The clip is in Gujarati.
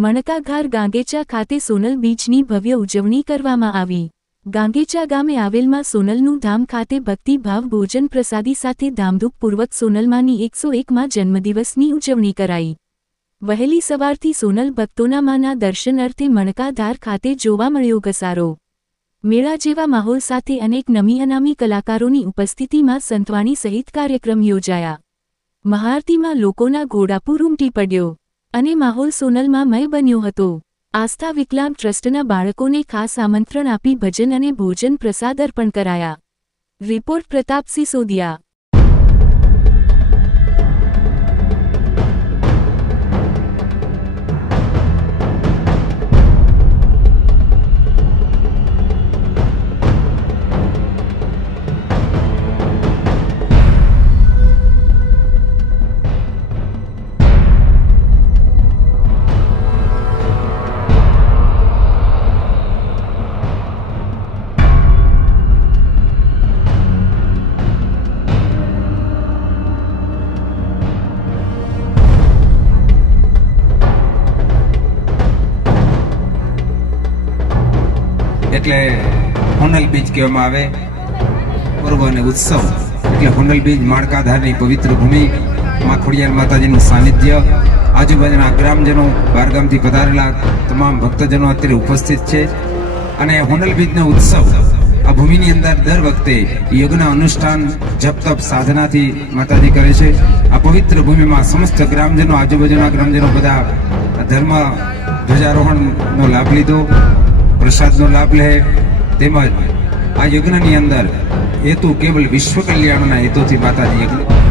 મણકાઘાર ગાંગેચા ખાતે સોનલ બીચની ભવ્ય ઉજવણી કરવામાં આવી. ગાંગેચા ગામે આવેલમાં સોનલનું ધામ ખાતે ભક્તિભાવ ભોજન પ્રસાદી સાથે ધામધૂપપૂર્વક સોનલમાની એકસો એકમાં જન્મદિવસની ઉજવણી કરાઈ. વહેલી સવારથી સોનલ ભક્તોના માના દર્શન અર્થે મણકાધાર ખાતે જોવા મળ્યો ઘસારો. મેળા જેવા માહોલ સાથે અનેક નમી અનામી કલાકારોની ઉપસ્થિતિમાં સંતવાણી સહિત કાર્યક્રમ યોજાયા. મહારતીમાં લોકોના ઘોડાપુર ઉમટી પડ્યો. અને માહોલ સોનલમાં મય બન્યો હતો. આસ્થા વિકલામ ટ્રસ્ટના બાળકોને ખાસ આમંત્રણ આપી ભજન અને ભોજન પ્રસાદ અર્પણ કરાયા. રિપોર્ટ પ્રતાપસિંહ સિસોદિયા એટલે હોનલ બીજ કહેવામાં આવે. પર્વ અને ઉત્સવ. એટલે હોનલ બીજ માળકાધારની પવિત્ર ભૂમિ માં ખોડિયાર માતાજીનું સાનિધ્ય. આજુબાજુના ગ્રામજનો બારગામથી પધારેલા તમામ ભક્તજનો અત્યારે ઉપસ્થિત છે. અને હોનલ બીજનો ઉત્સવ આ ભૂમિની અંદર દર વખતે યજ્ઞ અનુષ્ઠાન જપ તપ સાધનાથી માતાજી કરે છે. આ પવિત્ર ભૂમિમાં સમસ્ત ગ્રામજનો, આજુબાજુના ગ્રામજનો બધા ધર્મ ધ્વજારોહણનો લાભ લીધો. પ્રસાદનો લાભ લે. તેમજ આ યજ્ઞની અંદર હેતુ કેવલ વિશ્વ કલ્યાણના હેતુથી માતાજી યજ્ઞ